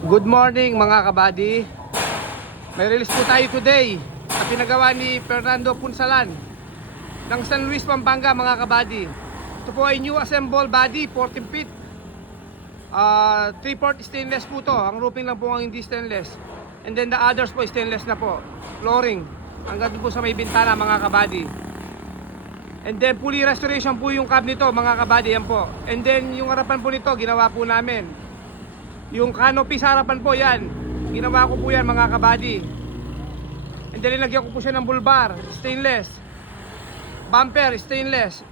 Good morning mga kabady. May release po tayo today na pinagawa ni Fernando Punsalan ng San Luis, Pampanga mga kabady. Ito po ay new assemble body, 14 feet. 3/4 stainless po to. Ang roofing lang po ang hindi stainless. And then the others po stainless na po. Flooring. Hanggang po sa may bintana mga kabady. And then fully restoration po yung cab nito mga kabady. Yan po. And then yung harapan po nito ginawa po namin. Yung canopy sa harapan po yan, ginawa ko po yan mga kabady. And then nilagyan ko po siya ng bulbar, stainless. Bumper, stainless.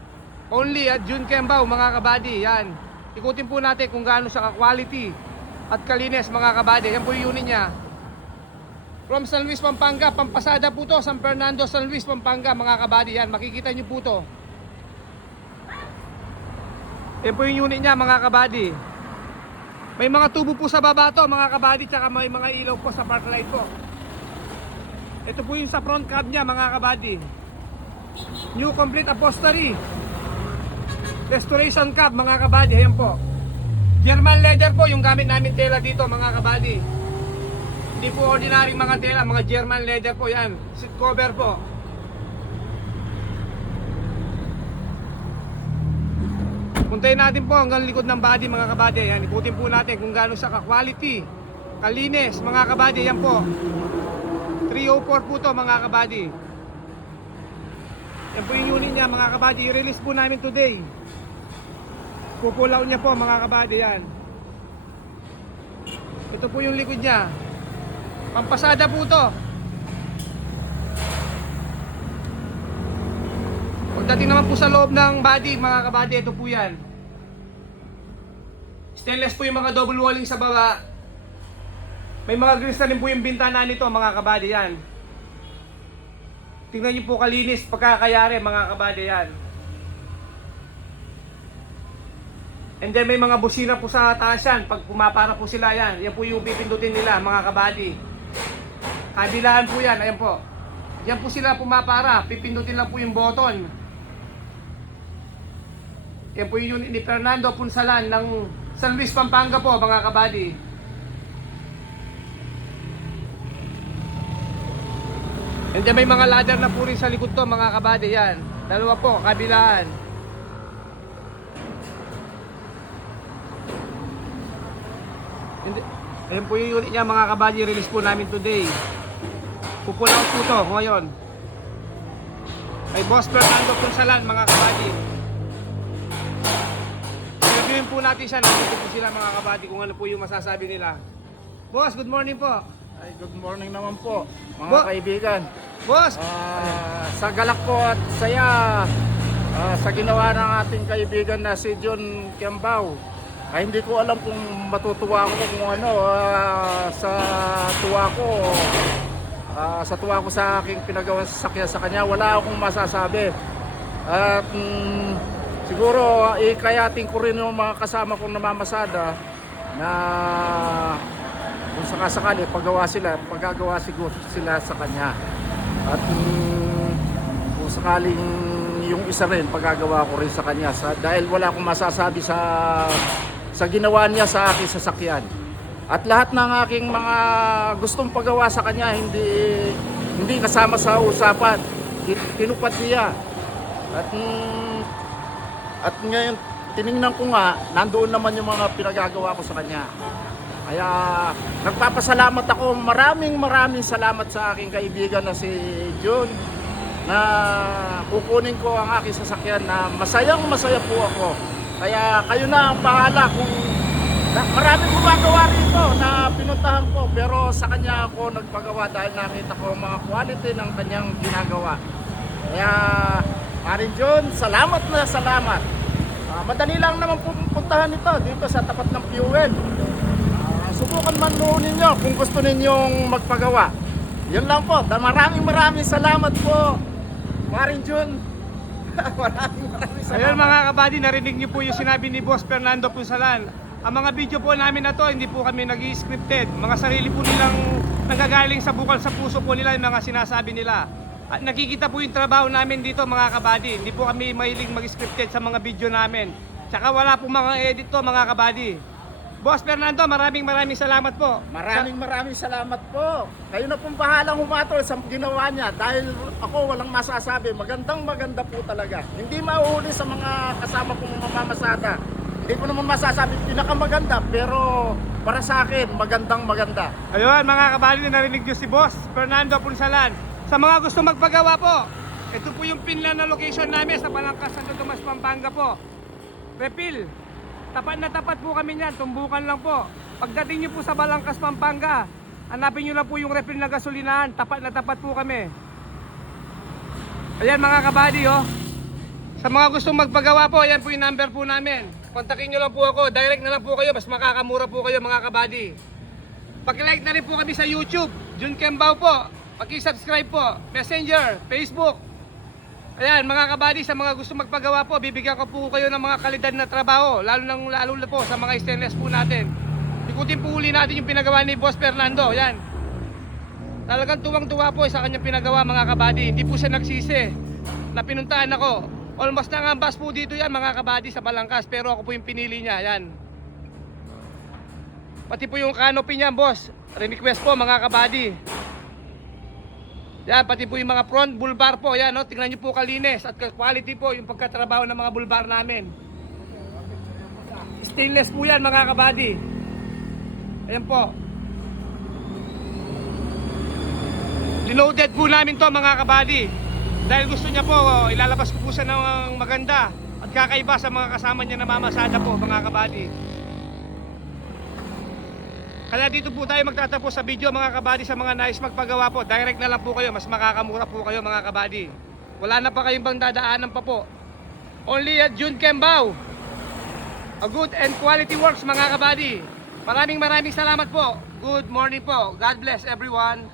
Only at June Kembaw mga kabady. Yan. Ikutin po natin kung gaano siya ka-quality at kalinis mga kabady. Yan po yung unit niya. From San Luis, Pampanga, Pampasada po to, San Fernando, San Luis, Pampanga mga kabady. Yan, makikita nyo po to. Yan po yung unit niya mga kabady. May mga tubo po sa baba to mga kabady, tsaka may mga ilaw po sa park light po. Ito po yung sa front cab niya mga kabady. New complete upholstery. Restoration cab mga kabady, ayan po. German leather po yung gamit namin tela dito mga kabady. Hindi po ordinary mga tela, mga German leather po yan. Seat cover po. Puntayin natin po hanggang likod ng body mga kabady. Ayan, ikutin po natin kung gaano siya ka-quality, kalinis mga kabady. Ayan po, 304 po to mga kabady. Yan po yung unit niya mga kabady. I-release po namin today. Pupulaw niya po mga kabady. Yan. Ito po yung likod niya. Pampasada po to. Pagdating naman po sa loob ng body mga kabady, ito po yan. Stainless po yung mga double walling sa baba. May mga grills na rin po yung bintana nito mga kabady. Yan. Tingnan nyo po kalinis pagkakayari mga kabady. Yan. And then may mga busina po sa taas yan. Pag pumapara po sila yan, yan po yung pipindutin nila mga kabady. Kabilaan po yan. Ayan po. Yan po sila pumapara. Pipindutin lang po yung button. Yan po yung unit ni Fernando Punsalan ng San Luis, Pampanga po mga kabady. And then may mga ladder na po rin sa likod to mga kabady. Yan. Dalawa po, kabilaan. Ayan po yung unit niya mga kabady. Release po namin today. Pupulaw po to ngayon. May Boss Fernando Punsalan mga kabady. Reviewin po natin siya. Nandito po sila mga kabady kung ano po yung masasabi nila. Boss, good morning po. Ay, good morning naman po mga kaibigan. Boss! Sa galak po at saya sa ginawa ng ating kaibigan na si John Kembaw. Ay, hindi ko alam kung matutuwa ako kung ano sa tuwa ko sa aking pinagawang sasakyan sa kanya. Wala akong masasabi. At siguro ikayatin ko rin yung mga kasama kong namamasada na kung sakasakali paggagawa siguro sila sa kanya. At kung sakaling yung isa rin paggagawa ko rin sa kanya dahil wala akong masasabi sa ginawa niya sa aking sasakyan. At lahat ng aking mga gustong pagawa sa kanya hindi kasama sa usapan. Tinupad niya. At ngayon tiningnan ko nga, nandoon naman yung mga pinagagawa ko sa kanya. Kaya nagpapasalamat ako, maraming salamat sa aking kaibigan na si John na kukunin ko ang aking sasakyan na masaya po ako. Kaya kayo na ang bahala kung maraming gumagawa rito na pinuntahan ko, pero sa kanya ako nagpagawa dahil nakita ko ang mga quality ng kanyang ginagawa. Kaya Marin John, salamat na salamat. Madali lang naman pupuntahan ito dito sa tapat ng fuel. Subukan man noon ninyo kung gusto ninyong magpagawa. Yun lang po. Maraming salamat po, Marin John. maraming salamat. Ayun mga kabady, narinig niyo po yung sinabi ni Boss Fernando Punsalan. Ang mga video po namin na to, hindi po kami nag-scripted. Mga sarili po nilang nagagaling sa bukal sa puso po nila yung mga sinasabi nila. At nakikita po yung trabaho namin dito mga kabady. Hindi po kami mahiling mag-scripted sa mga video namin. Tsaka wala po mga edit to mga kabady. Boss Fernando, maraming salamat po. Maraming salamat po. Kayo na pong bahalang humatol sa ginawa niya dahil ako walang masasabi. Maganda po talaga. Hindi mauhuli sa mga kasama kong mamamasada. Hindi ko naman masasabi pinakamaganda pero para sa akin maganda. Ayun mga kabady, narinig nyo si Boss Fernando Punsalan. Sa mga gusto magpagawa po, ito po yung pinlan na location namin sa Balangkas, Santo Tomas, Pampanga po. Refill. Tapat na tapat po kami niyan, tumbukan lang po. Pagdating nyo po sa Balangkas, Pampanga, hanapin nyo lang po yung refill na gasolinahan. Tapat na tapat po kami. Ayan mga kabady, oh. Sa mga gustong magpagawa po, ayan po yung number po namin. Kontakin nyo lang po ako, direct na lang po kayo, mas makakamura po kayo mga kabady. Pag-like na rin po kami sa YouTube, Jun Kembao po. Pag-subscribe po, Messenger, Facebook. Ayan mga kabady, sa mga gusto magpagawa po, bibigyan ko po kayo ng mga kalidad na trabaho, lalo na po sa mga stainless po natin. Ikutin po uli natin yung pinagawa ni Boss Fernando. Ayan. Talagang tuwang-tuwa po sa kanyang pinagawa mga kabady. Hindi po siya nagsisi na pinuntahan ako. Almost nangambas po dito yan mga kabady sa Balangkas, pero ako po yung pinili niya. Ayan. Pati po yung canopy niya, boss. Request po mga kabady. Yan, pati po yung mga front bulbar po. Yan, no? Tingnan nyo po kalinis at quality po yung pagkatrabaho ng mga bulbar namin. Stainless po yan mga kabady. Ayan po. Reloaded po namin to mga kabady. Dahil gusto niya po, ilalabas ko po siya ng maganda at kakaiba sa mga kasama niya na mamasada po mga kabady. Kaya dito po tayo magtatapos sa video mga kabady. Sa mga nais magpagawa po, direct na lang po kayo, mas makakamura po kayo mga kabady. Wala na pa kayong bang dadaanan pa po. Only at Jun Kembao, a good and quality works mga kabady. Maraming salamat po. Good morning po. God bless everyone.